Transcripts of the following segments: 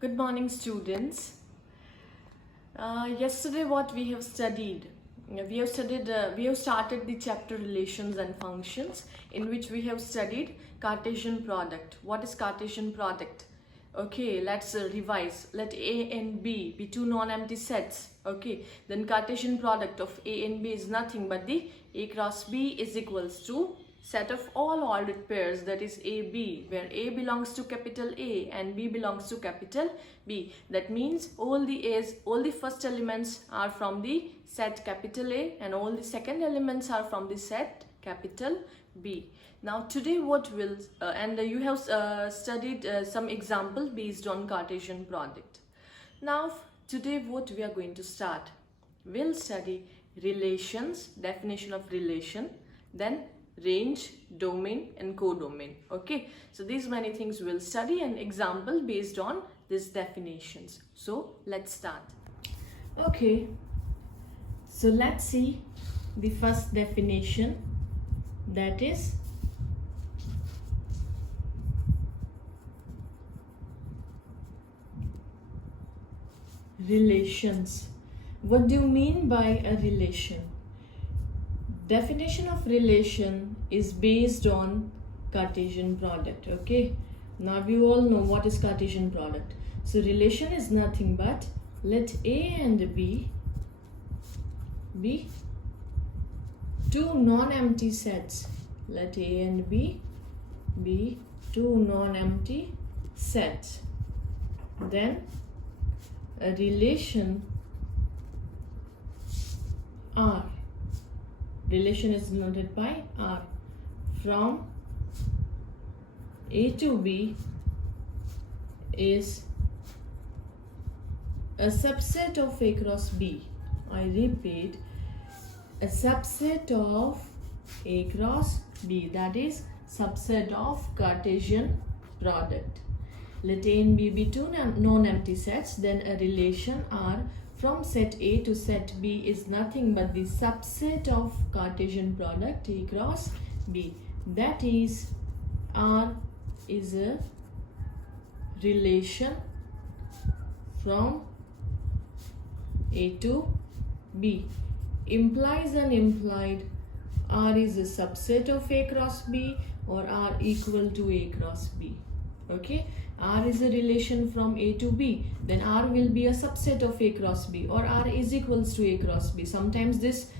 Good morning, students. Yesterday, what we have studied, we have started the chapter relations and functions, in which we have studied Cartesian product. What is Cartesian product? Okay, let's revise. Let A and B be two non-empty sets. Okay, then Cartesian product of A and B is nothing but the A cross B is equals to set of all ordered pairs, that is AB, where A belongs to capital A and B belongs to capital B. That means all the first elements are from the set capital A and all the second elements are from the set capital B. Now today what will you have studied some example based on Cartesian product. Now today what we are going to start, we'll study relations, definition of relation, then range, domain and codomain. Okay, so these many things we'll study and example based on these definitions. So let's start. Okay, so let's see the first definition, that is relations. What do you mean by a relation? Definition of relation is based on Cartesian product. Okay, now we all know what is Cartesian product. So relation is nothing but let A and B be two non-empty sets. Let A and B be two non-empty sets. Then a relation R. Relation is denoted by R. From A to B is a subset of A cross B. I repeat, a subset of A cross B, that is subset of Cartesian product. Let A and B be two non-empty sets, then a relation R from set A to set B is nothing but the subset of Cartesian product A cross B. That is, R is a relation from A to B. Implies and implied, R is a subset of A cross B or R equal to A cross B. Okay, R is a relation from A to B, then R will be a subset of A cross B, or R is equals to A cross B. Sometimes this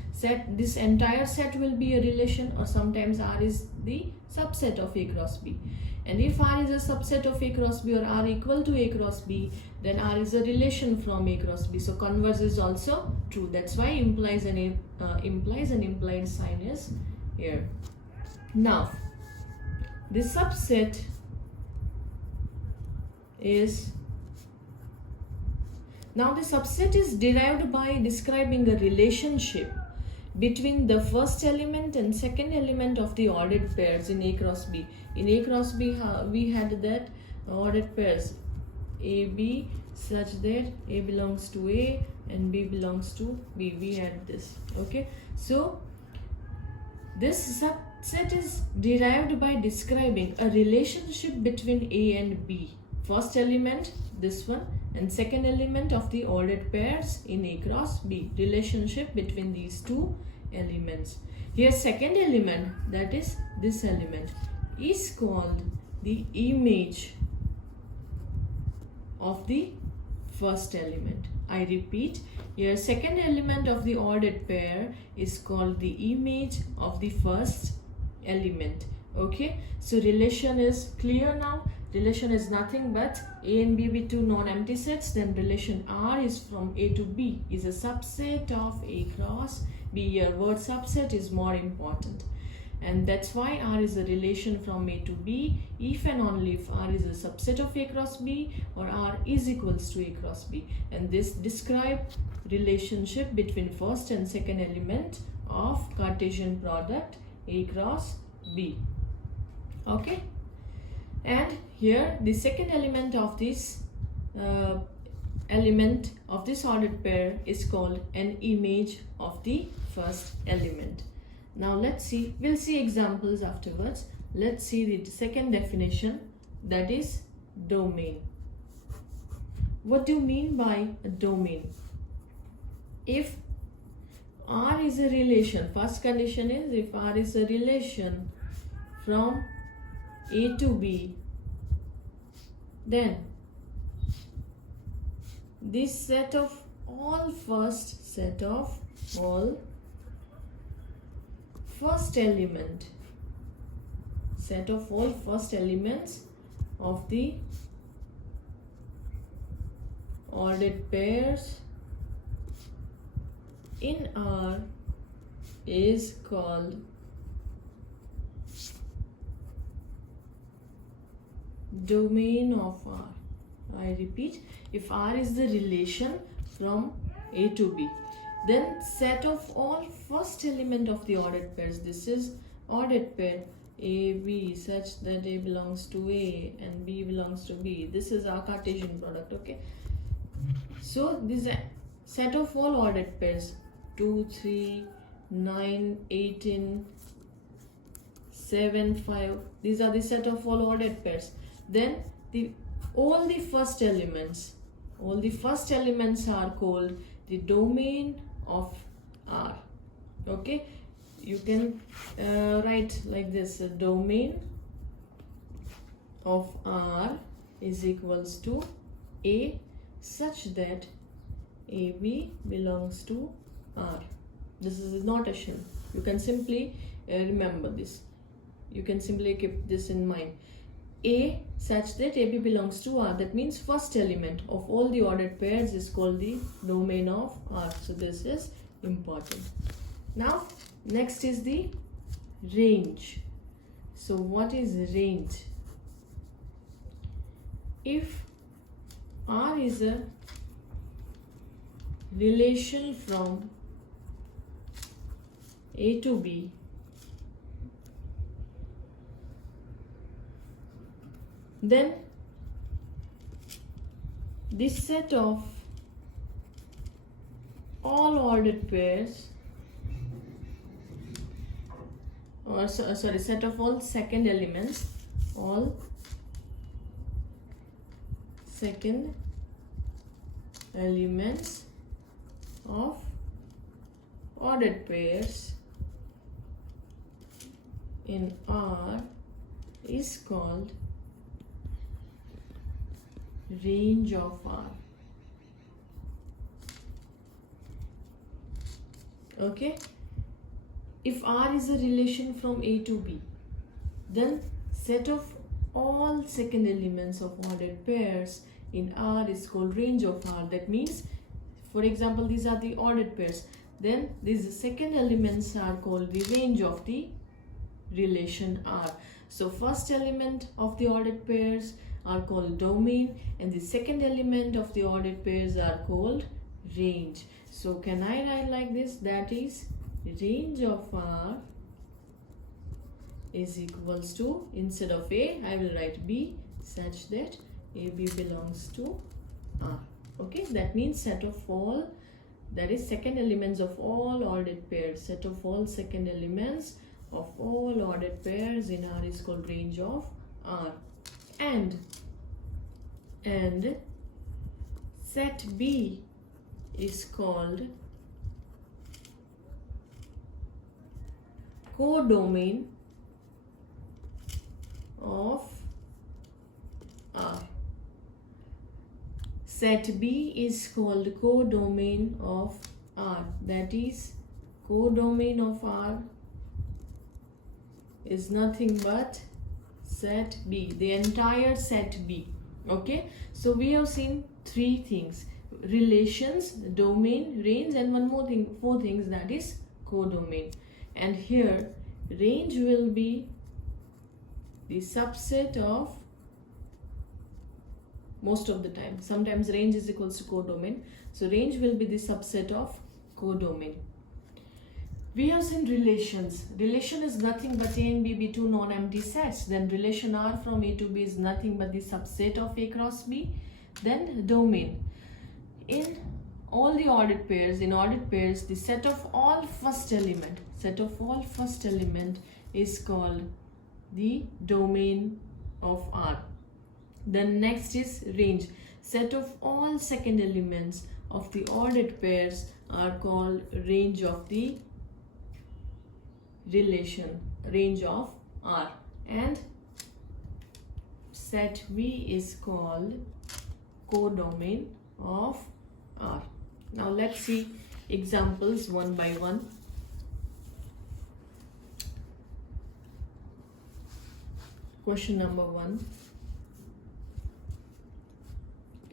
entire set will be a relation, or sometimes R is the subset of A cross B. And if R is a subset of A cross B or R equal to A cross B, then R is a relation from A cross B. So converse is also true. That's why implies and implied sign is here. Now the subset is derived by describing a relationship between the first element and second element of the ordered pairs in A cross B. In A cross B, we had that ordered pairs AB such that A belongs to A and B belongs to B. We had this. Okay, so this subset is derived by describing a relationship between A and B. First element, this one, and second element of the ordered pairs in A cross B. Relationship between these two elements. Here second element, that is this element, is called the image of the first element. I repeat, here second element of the ordered pair is called the image of the first element. Okay, so relation is clear now. Relation is nothing but A and B be two non-empty sets, then relation R is from A to B is a subset of A cross B. Your word subset is more important, and that's why R is a relation from A to B if and only if R is a subset of A cross B or R is equals to A cross B. And this describes relationship between first and second element of Cartesian product A cross B. Okay, and here the second element of this ordered pair is called an image of the first element. Now let's see, we'll see examples afterwards. Let's see the second definition, that is domain. What do you mean by a domain? If R is a relation, first condition is if R is a relation from A to B, then this set of all first elements of the ordered pairs in R is called domain of R. I repeat, if R is the relation from A to B, then set of all first element of the ordered pairs, this is ordered pair A, B, such that A belongs to A and B belongs to B. This is our Cartesian product, okay? So this set of all ordered pairs 2, 3, 9, 18, 7, 5, these are the set of all ordered pairs. Then all the first elements are called the domain of R. Okay, you can write like this: a domain of R is equals to A such that AB belongs to R. This is notation. You can simply remember this. You can simply keep this in mind. A such that AB belongs to R. That means first element of all the ordered pairs is called the domain of R. So this is important. Now next is the range. So what is range? If R is a relation from A to B, then this set of all ordered pairs, or set of all second elements, all second elements of ordered pairs in R is called range of R. Okay, if R is a relation from A to B, then set of all second elements of ordered pairs in R is called range of R. That means, for example, these are the ordered pairs, then these second elements are called the range of the relation R. So first element of the ordered pairs are called domain, and the second element of the ordered pairs are called range. So can I write like this? That is, range of R is equals to, instead of A, I will write B such that AB belongs to R. Okay, that means set of all, that is second elements of all ordered pairs, set of all second elements of all ordered pairs in R is called range of R. And set B is called codomain of R. Set B is called codomain of R. That is, codomain of R is nothing but set B, the entire set B. Okay, so we have seen three things: relations, domain, range, and one more thing, four things, that is codomain. And here range will be the subset of, most of the time, sometimes range is equals to codomain, so range will be the subset of codomain. We have seen relations. Relation is nothing but A and B be two non-empty sets. Then relation R from A to B is nothing but the subset of A cross B. Then domain. In all the ordered pairs, the set of all first element is called the domain of R. Then next is range. Set of all second elements of the ordered pairs are called range of the relation, range of R, and set V is called codomain of R. Now let's see examples one by one. Question number 1.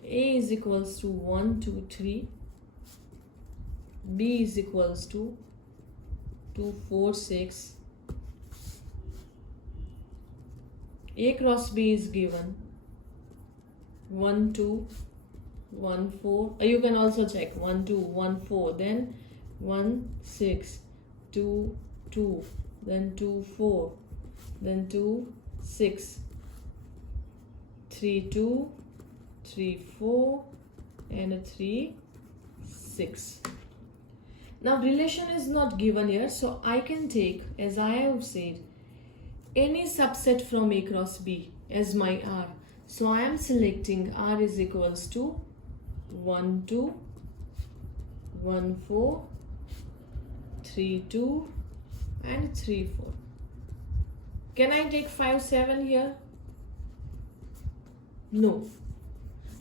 A is equals to 1, 2, 3. B is equals to 2, 4, 6. A cross B is given 1, 2, 1, 4. You can also check 1, 2, 1, 4. Then 1, 6, 2, 2. Then 2, 4. Then 2, 6, 3, 2, 3, 4, and 3, 6. Now relation is not given here, so I can take, as I have said, any subset from A cross B as my R. So I am selecting R is equals to 1, 2, 1, 4, 3, 2, and 3, 4. Can I take 5, 7 here? No,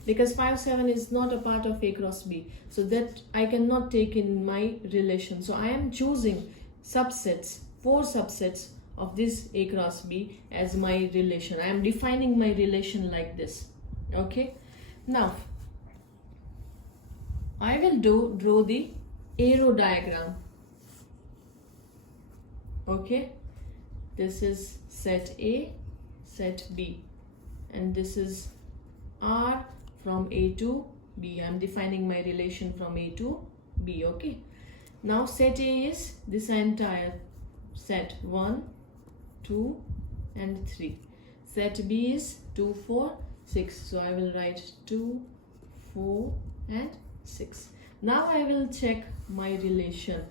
because 5, 7 is not a part of A cross B. So that I cannot take in my relation. So I am choosing subsets, 4 subsets of this A cross B as my relation. I am defining my relation like this. Okay. Now, I will draw the arrow diagram. Okay. This is set A, set B, and this is R from A to B. I am defining my relation from A to B. Okay. Now set A is this entire set 1, 2, and 3. Set B is 2, 4, 6. So I will write 2, 4, and 6. Now I will check my relation.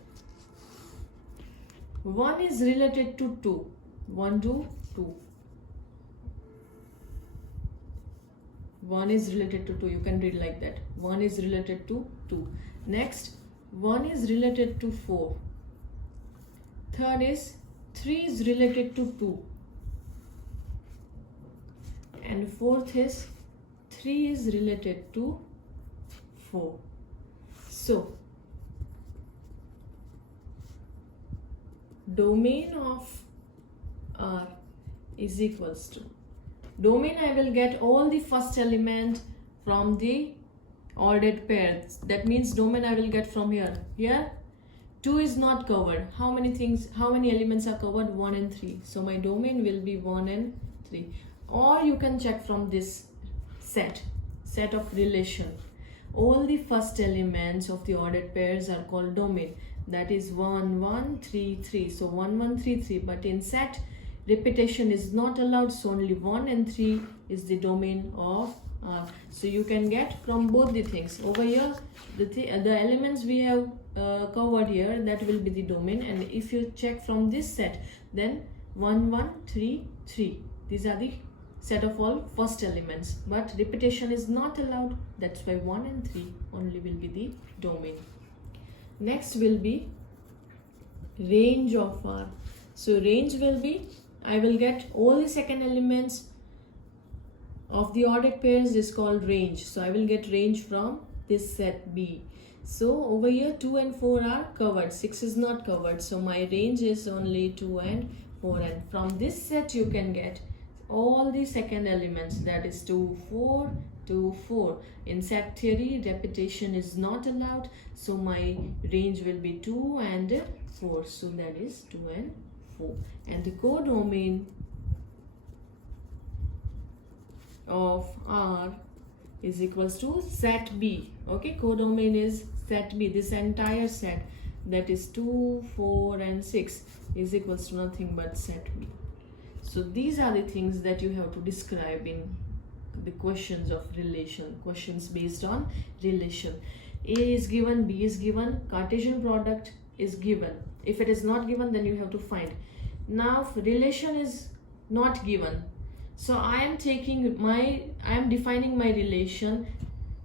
1 is related to 2. 1 to 2. 1 is related to 2. You can read like that. 1 is related to 2. Next, 1 is related to 4. Third is 3 is related to 2. And fourth is 3 is related to 4. So, domain of R is equals to, domain I will get all the first element from the ordered pairs. That means domain I will get from here. Here 2 is not covered. How many elements are covered? 1 and 3. So my domain will be 1 and 3. Or you can check from this set of relation. All the first elements of the ordered pairs are called domain. That is 1, 1, 3, 3. So 1, 1, 3, 3. But in set, repetition is not allowed. So only 1 and 3 is the domain of R. So you can get from both the things. Over here, the elements we have covered here, that will be the domain. And if you check from this set, then 1, 1, 3, 3. These are the set of all first elements. But repetition is not allowed. That's why 1 and 3 only will be the domain. Next will be range of R. So range will be, I will get all the second elements of the ordered pairs is called range. So I will get range from this set B. So over here 2 and 4 are covered. 6 is not covered. So my range is only 2 and 4. And from this set you can get all the second elements. That is 2, 4, 2, 4. In set theory, repetition is not allowed. So my range will be 2 and 4. So that is 2 and 4. And the codomain of R is equals to set B. Okay, codomain is set B. This entire set, that is 2, 4, and 6 is equals to nothing but set B. So these are the things that you have to describe in the questions of relation, questions based on relation. A is given, B is given, Cartesian product is given. If it is not given, then you have to find. Now relation is not given. So I am defining my relation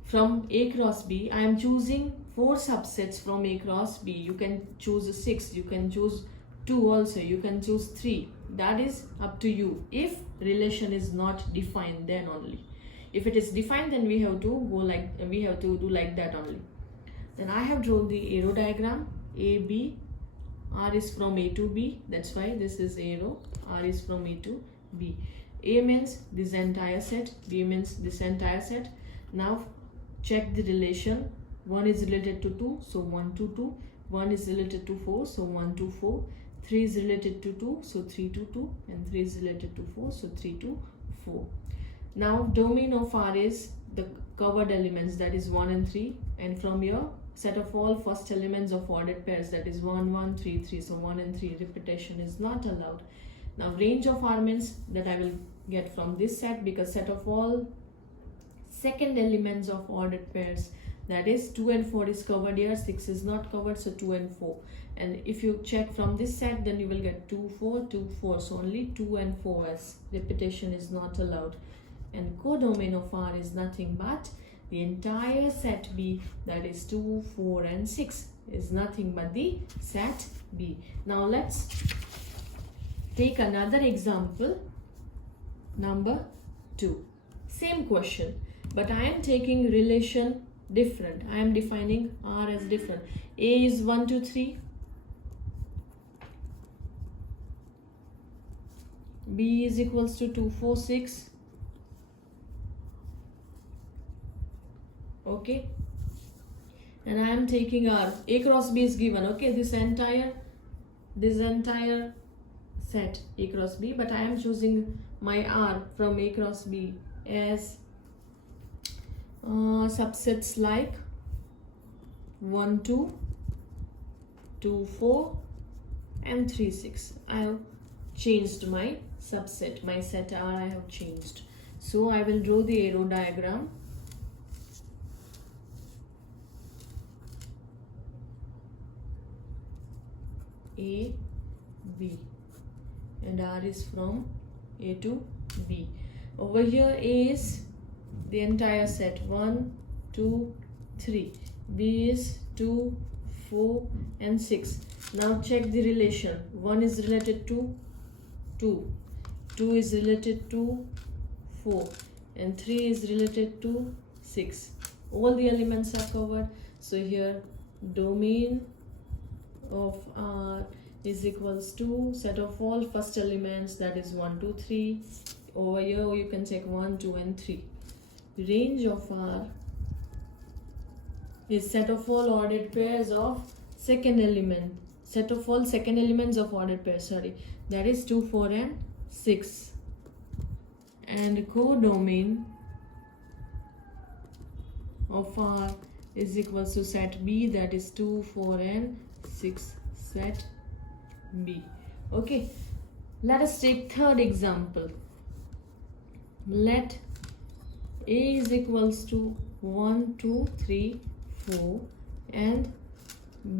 from A cross B, I am choosing 4 subsets from A cross B. You can choose 6, you can choose 2 also, you can choose 3. That is up to you. If relation is not defined, then only. If it is defined, then we have to do like that only. Then I have drawn the arrow diagram. A, B, R is from A to B. That's why this is arrow. R is from A to B. A means this entire set. B means this entire set. Now check the relation. 1 is related to 2, so 1 to 2. 1 is related to 4, so 1 to 4. 3 is related to 2, so 3 to 2. And 3 is related to 4, so 3 to 4. Now domain of R is the covered elements, that is 1 and 3. And from here, set of all first elements of ordered pairs, that is 1, 1, 3, 3. So 1 and 3, repetition is not allowed. Now range of R means that I will get from this set, because set of all second elements of ordered pairs, that is 2 and 4 is covered here, 6 is not covered, so 2 and 4. And if you check from this set, then you will get 2, 4, 2, 4. So only 2 and 4 as repetition is not allowed. And codomain of R is nothing but the entire set B, that is 2, 4 and 6 is nothing but the set B. Now let's take another example, number 2. Same question, but I am taking relation different. I am defining R as different. A is 1, 2, 3. B is equals to 2, 4, 6. Okay, and I am taking R. A cross B is given. Okay, this entire set A cross B, but I am choosing my R from A cross B as subsets like 1, 2, 2, 4 and 3, 6. I have changed my subset, my set R I have changed. So I will draw the arrow diagram. A, B, and R is from A to B. Over here A is the entire set 1, 2, 3. B is 2, 4 and 6. Now check the relation. 1 is related to 2. 2 is related to 4. And 3 is related to 6. All the elements are covered. So here domain of R is equals to set of all first elements, that is 1, 2, 3. Over here you can check 1, 2 and 3. Range of R is set of all ordered pairs of second element, set of all second elements of ordered pairs, sorry, that is 2, 4 and 6. And codomain of R is equals to set B, that is 2, 4 and 6, set B. Okay, let us take third example. Let A is equals to 1, 2, 3, 4 and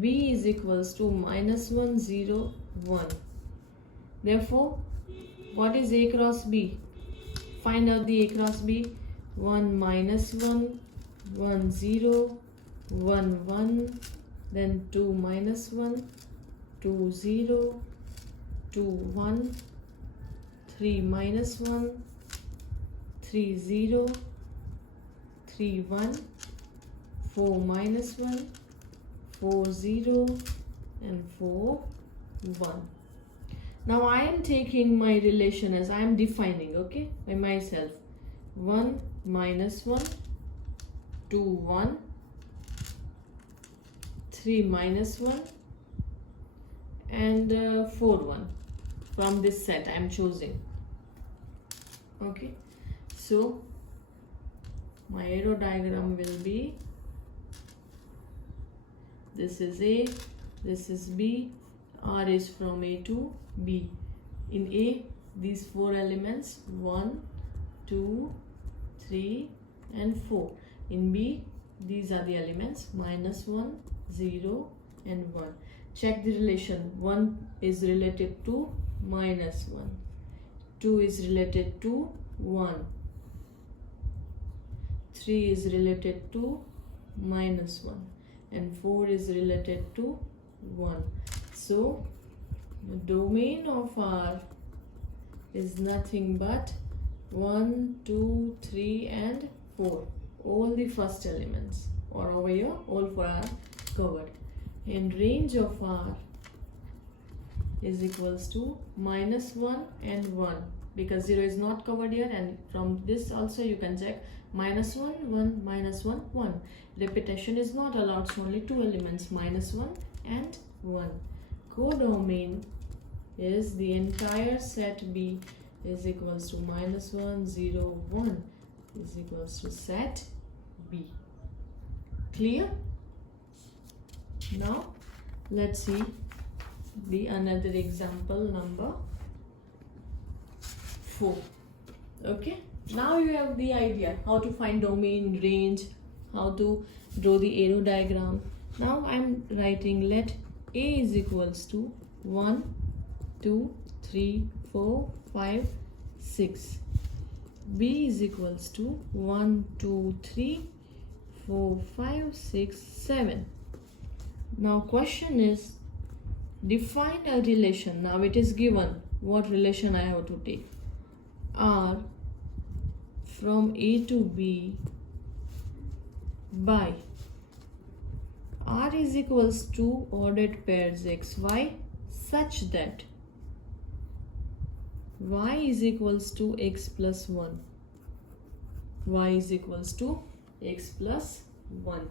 B is equals to -1, 0, 1. Therefore, what is A cross B? Find out the A cross B. 1, -1, 1, 0, 1, 1, then 2, -1, 2, 0, 2, 1, 3, -1, 3, 0, 3, 1, 4, -1, 4, 0 and 4, 1. Now I am taking my relation as I am defining, okay, by myself. 1, -1, 2, 1, 3, -1 and 4, 1 from this set I am choosing. Okay, so my arrow diagram will be, this is A, this is B, R is from A to B. In A, these 4 elements 1, 2, 3 and 4. In B, these are the elements -1, 0 and 1. Check the relation. 1 is related to -1. 2 is related to 1. 3 is related to minus 1, and 4 is related to 1. So the domain of R is nothing but 1, 2, 3 and 4. All the first elements, or over here all 4 are covered. And range of R is equals to minus 1 and 1, because 0 is not covered here, and from this also you can check minus 1, 1, minus 1, 1. Repetition is not allowed, so only 2 elements, minus 1 and 1. Codomain is the entire set B is equals to minus 1, 0, 1 is equals to set B. Clear? Now let's see the another example number 4. Okay, now you have the idea how to find domain, range, how to draw the arrow diagram. Now I'm writing let A is equals to 1, 2, 3, 4, 5, 6. B is equals to 1, 2, 3, 4, 5, 6, 7. Now question is, define a relation. Now it is given what relation I have to take. R from A to B by R is equals to ordered pairs XY such that Y is equals to X plus 1. Y is equals to X plus 1.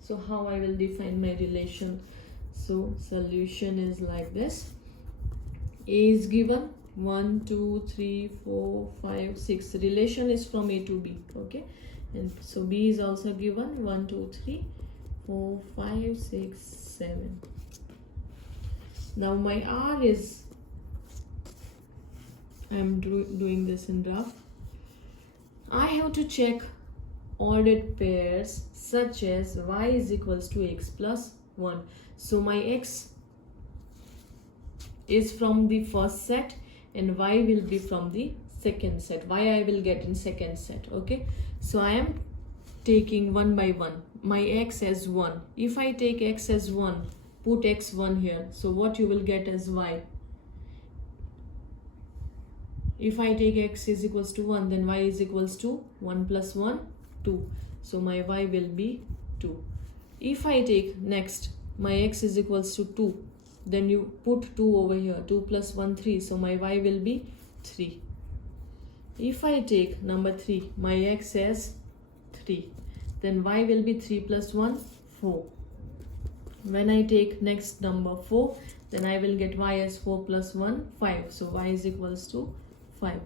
So how I will define my relation? So solution is like this. A is given 1, 2, 3, 4, 5, 6. Relation is from A to B. Okay. And so B is also given 1, 2, 3, 4, 5, 6, 7. Now my R is, I am doing this in rough. I have to check ordered pairs such as Y is equals to X plus 1. So my X is from the first set and Y will be from the second set. Y I will get in second set. Okay. So I am taking one by one. My X as 1. If I take X as 1, put X1 here. So what you will get as Y. If I take X is equals to 1, then Y is equals to 1 plus 1, 2. So my Y will be 2. If I take next, my X is equals to 2. Then you put 2 over here. 2 plus 1, 3. So my Y will be 3. If I take number 3, my X as 3. Then Y will be 3 plus 1, 4. When I take next number 4, then I will get Y as 4 plus 1, 5. So Y is equals to 5.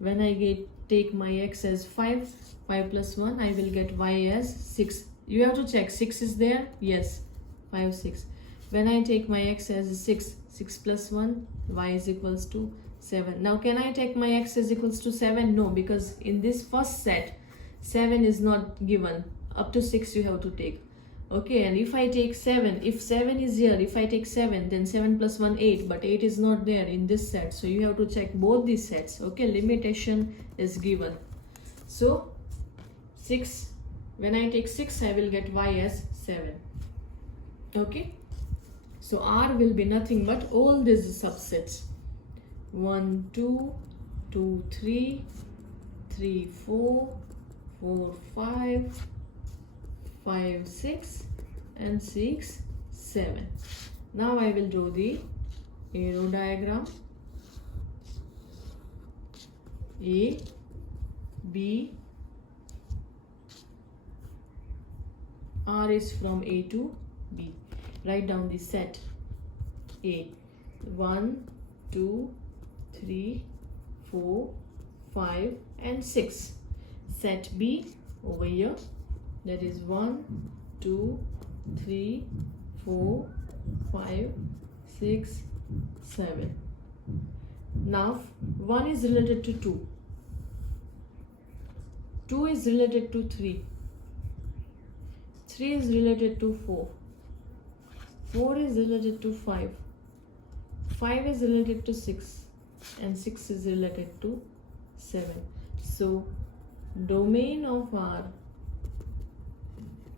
When I take my X as 5, 5 plus 1, I will get Y as 6. You have to check 6 is there? Yes. 5, 6. When I take my X as 6, 6 plus 1, Y is equals to 7. Now can I take my X is equals to 7? No, because in this first set, 7 is not given. Up to 6 you have to take. Okay, and if I take 7, if 7 is here, if I take 7, then 7 plus 1, 8. But 8 is not there in this set. So you have to check both these sets. Okay, limitation is given. So 6, when I take 6, I will get Y as 7. Okay, so R will be nothing but all these subsets. 1, 2, 2, 3, 3, 4, 4, 5, 5, 6 and 6, 7. Now I will draw the arrow diagram. A, B, R is from A to B. Write down the set A. 1, 2, 3, 4, 5 and 6. Set B over here. That is 1, 2, 3, 4, 5, 6, 7. Now 1 is related to 2. 2 is related to 3. 3 is related to 4. 4 is related to 5. 5 is related to 6. And 6 is related to 7. So domain of R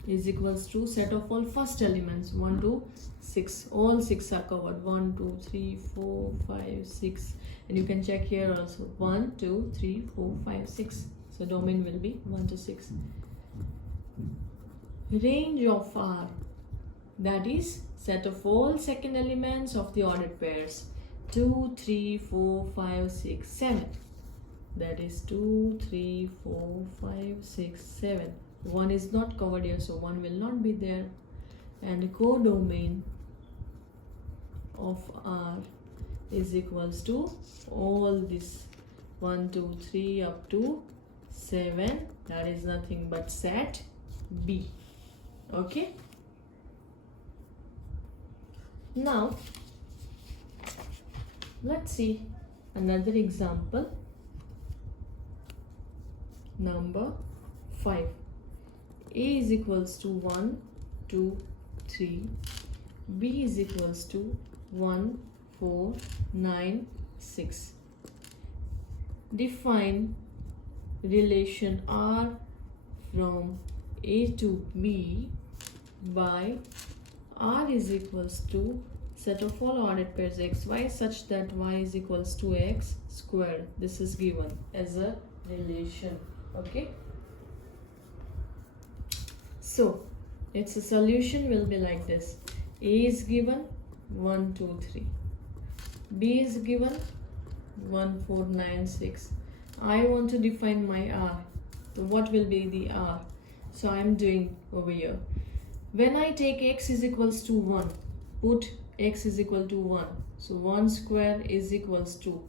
is equals to set of all first elements 1 to 6. All 6 are covered. 1 2 3 4 5 6, and you can check here also 1 2 3 4 5 6. So domain will be 1 to 6. Range of R, that is set of all second elements of the ordered pairs 2 3 4 5 6 7. That is 2 3 4 5 6 7. 1 is not covered here, so 1 will not be there. And codomain of R is equals to all this 1 2 3 up to 7. That is nothing but set B. Okay, now let's see another example. Number 5. A is equals to 1 2 3, B is equals to 1 4 9 6. Define relation R from A to B by R is equals to set of all ordered pairs x y such that y is equals to x squared. This is given as a relation. Okay, so its solution will be like this. A is given 1 2 3, B is given 1 4 9 6. I want to define my R. So what will be the R? So I am doing over here. When I take x is equals to 1, put x is equal to 1. So 1 square is equals to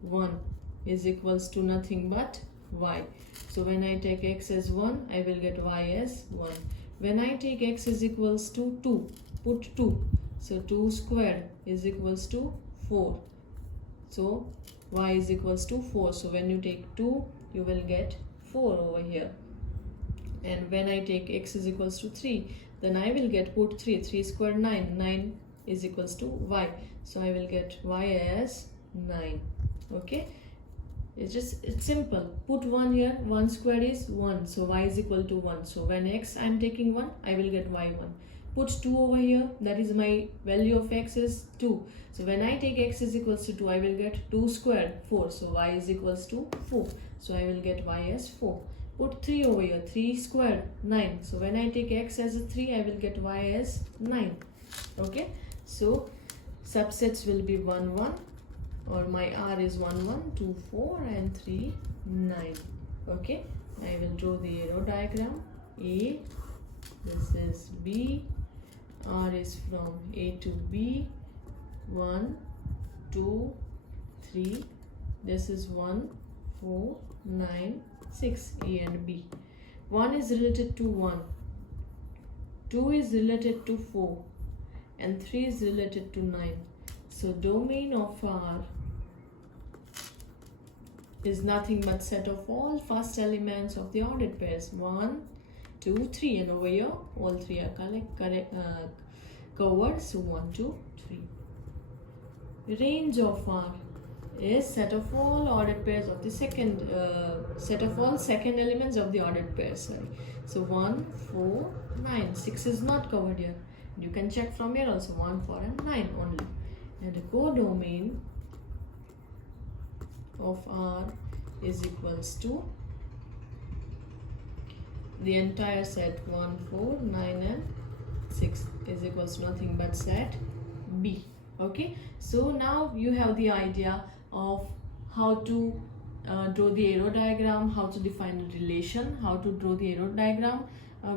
1 is equals to nothing but y. So when I take x as 1, I will get y as 1. When I take x is equals to 2, put 2. So 2 squared is equals to 4. So y is equals to 4. So when you take 2, you will get 4 over here. And when I take x is equals to 3, then I will get put 3. 3 squared 9. 9 is equals to y. So I will get y as 9. Okay. It's simple. Put 1 here. 1 squared is 1. So y is equal to 1. So when x I am taking 1, I will get y1. Put 2 over here. That is my value of x is 2. So when I take x is equals to 2, I will get 2 squared 4. So y is equals to 4. So I will get y as 4. Put 3 over here. 3 squared 9. So when I take x as a 3, I will get y as 9. Okay. So subsets will be 1 1. Or my R is 1 1 2 4 and 3 9. Okay, I will draw the arrow diagram. A, this is B, R is from A to B, 1 2 3, this is 1 4 9 6, A and B. 1 is related to 1, 2 is related to 4, and 3 is related to 9. So domain of R is nothing but set of all first elements of the ordered pairs 1 2 3, and over here all 3 are covered. So 1 2 3. Range of R is set of all ordered pairs of the second set of all second elements of the ordered pairs. Sorry. So 1 4 9. 6 is not covered here. You can check from here also 1 4 and 9 only. And the codomain of R is equals to the entire set 1 4 9 and 6 is equals to nothing but set B. Okay, so now you have the idea of how to draw the arrow diagram, how to define a relation, how to draw the arrow diagram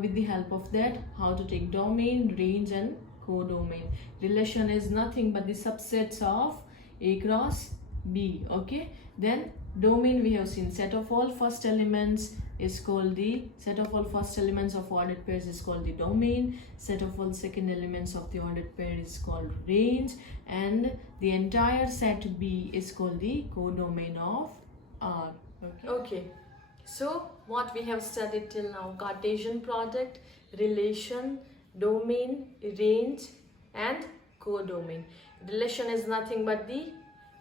with the help of that, how to take domain, range and codomain. Relation is nothing but the subsets of A cross B. Okay, then domain we have seen set of all first elements is called the set of all first elements of ordered pairs is called the domain. Set of all second elements of the ordered pair is called range, and the entire set B is called the codomain of R. Okay. So what we have studied till now: Cartesian product, relation, domain, range and codomain. Relation is nothing but the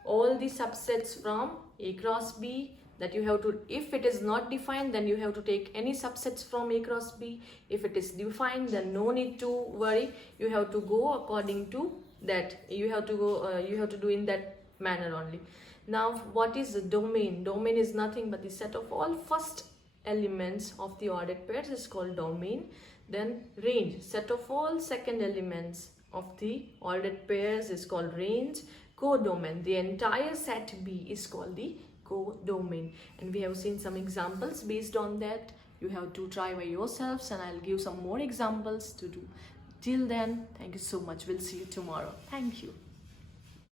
all the subsets from A cross B that you have to, if it is not defined, then you have to take any subsets from A cross B. If it is defined, then no need to worry. You have to go according to that. You have to go, you have to do in that manner only. Now, what is the domain? Domain is nothing but the set of all first elements of the ordered pairs is called domain. Then range, set of all second elements of the ordered pairs is called range. Codomain, the entire set B is called the codomain. And we have seen some examples based on that. You have to try by yourselves, and I'll give some more examples to do. Till then, thank you so much. We'll see you tomorrow. Thank you.